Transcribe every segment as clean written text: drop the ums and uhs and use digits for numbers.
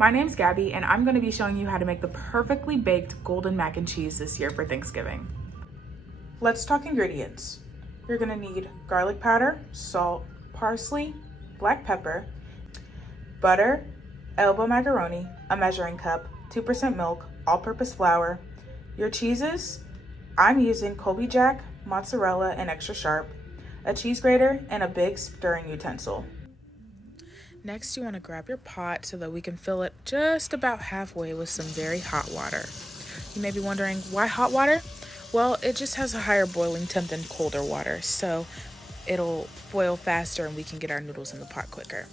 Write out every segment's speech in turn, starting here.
My name's Gabby, and I'm gonna be showing you how to make the perfectly baked golden mac and cheese this year for Thanksgiving. Let's talk ingredients. You're gonna need garlic powder, salt, parsley, black pepper, butter, elbow macaroni, a measuring cup, 2% milk, all-purpose flour, your cheeses. I'm using Colby Jack, mozzarella, and extra sharp, a cheese grater, and a big stirring utensil. Next, you want to grab your pot so that we can fill it just about halfway with some very hot water. You may be wondering, why hot water? Well, it just has a higher boiling temp than colder water, so it'll boil faster and we can get our noodles in the pot quicker.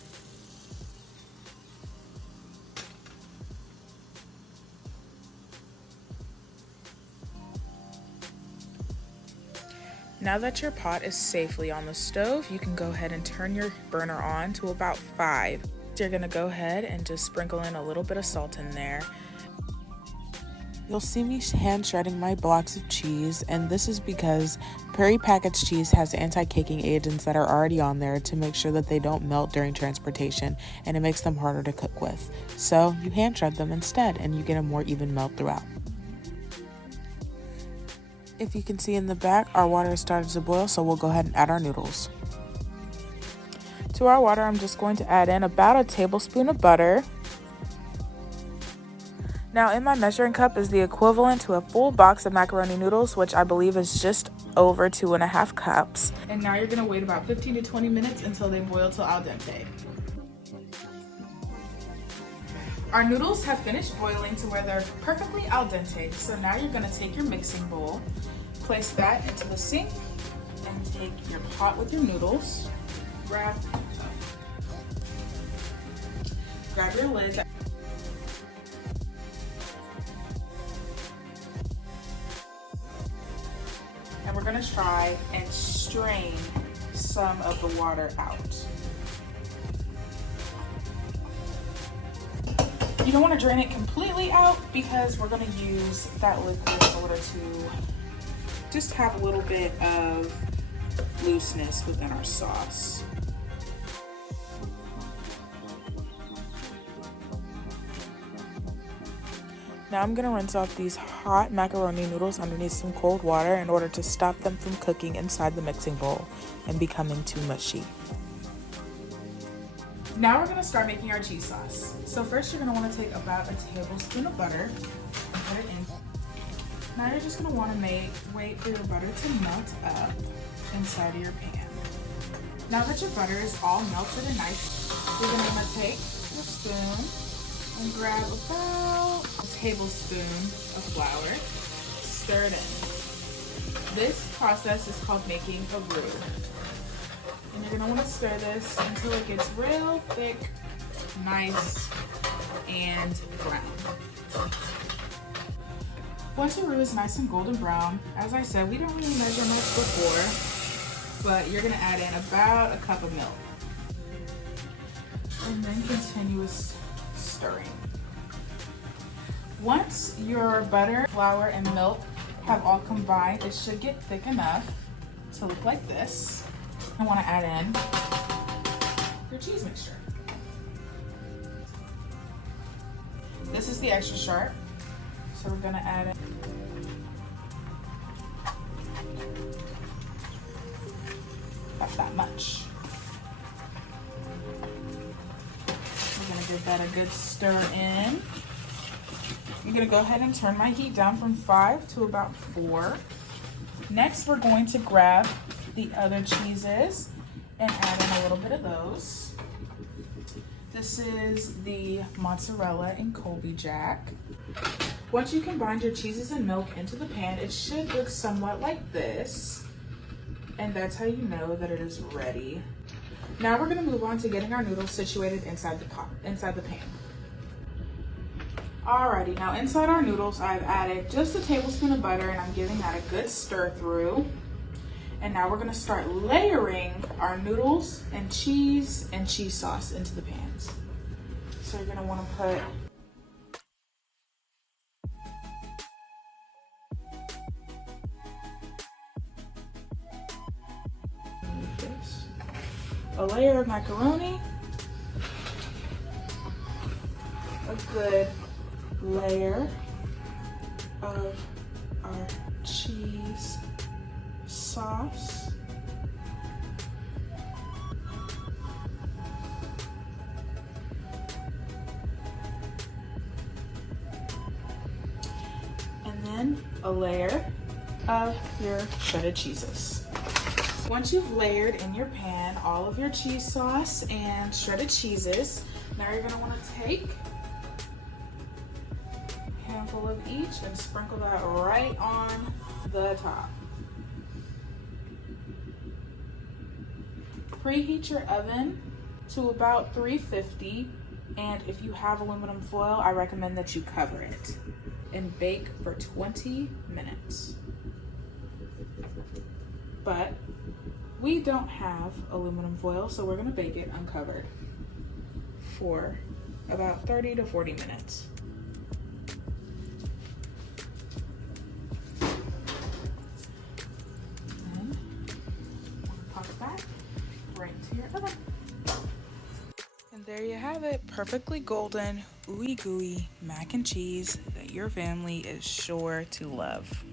Now that your pot is safely on the stove, you can go ahead and turn your burner on to about 5. You're gonna go ahead and just sprinkle in a little bit of salt in there. You'll see me hand shredding my blocks of cheese, and this is because prepackaged cheese has anti-caking agents that are already on there to make sure that they don't melt during transportation, and it makes them harder to cook with. So you hand shred them instead, and you get a more even melt throughout. If you can see in the back, our water has started to boil, so we'll go ahead and add our noodles. To our water, I'm just going to add in about a tablespoon of butter. Now in my measuring cup is the equivalent to a full box of macaroni noodles, which I believe is just over 2.5 cups. And now you're gonna wait about 15 to 20 minutes until they boil till al dente. Our noodles have finished boiling to where they're perfectly al dente. So now you're gonna take your mixing bowl, place that into the sink, and take your pot with your noodles. Grab your lid. And we're gonna try and strain some of the water out. You don't want to drain it completely out because we're going to use that liquid in order to just have a little bit of looseness within our sauce. Now I'm going to rinse off these hot macaroni noodles underneath some cold water in order to stop them from cooking inside the mixing bowl and becoming too mushy. Now we're gonna start making our cheese sauce. So first you're gonna wanna take about a tablespoon of butter and put it in. Now you're just gonna wanna wait for your butter to melt up inside of your pan. Now that your butter is all melted and nice, you're gonna wanna take your spoon and grab about a tablespoon of flour, stir it in. This process is called making a roux. And you're gonna wanna stir this until it gets real thick, nice, and brown. Once your roux is nice and golden brown, as I said, we don't really measure much before, but you're gonna add in about a cup of milk. And then continuous stirring. Once your butter, flour, and milk have all combined, it should get thick enough to look like this. I want to add in your cheese mixture. This is the extra sharp, so we're going to add in about that much. We're going to give that a good stir in. I'm going to go ahead and turn my heat down from 5 to about 4. Next, we're going to grab the other cheeses and add in a little bit of those. This is the mozzarella and Colby Jack. Once you combine your cheeses and milk into the pan, it should look somewhat like this. And that's how you know that it is ready. Now we're gonna move on to getting our noodles situated inside the pan. Alrighty, now inside our noodles, I've added just a tablespoon of butter and I'm giving that a good stir through. And now we're gonna start layering our noodles and cheese sauce into the pans. So you're gonna wanna put a layer of macaroni, a good layer of our cheese sauce. And then a layer of your shredded cheeses. Once you've layered in your pan all of your cheese sauce and shredded cheeses, now you're gonna wanna take a handful of each and sprinkle that right on the top. Preheat your oven to about 350, and if you have aluminum foil, I recommend that you cover it and bake for 20 minutes. But we don't have aluminum foil, so we're gonna bake it uncovered for about 30 to 40 minutes. Then pop it back right into your oven. And there you have it, perfectly golden, ooey gooey mac and cheese that your family is sure to love.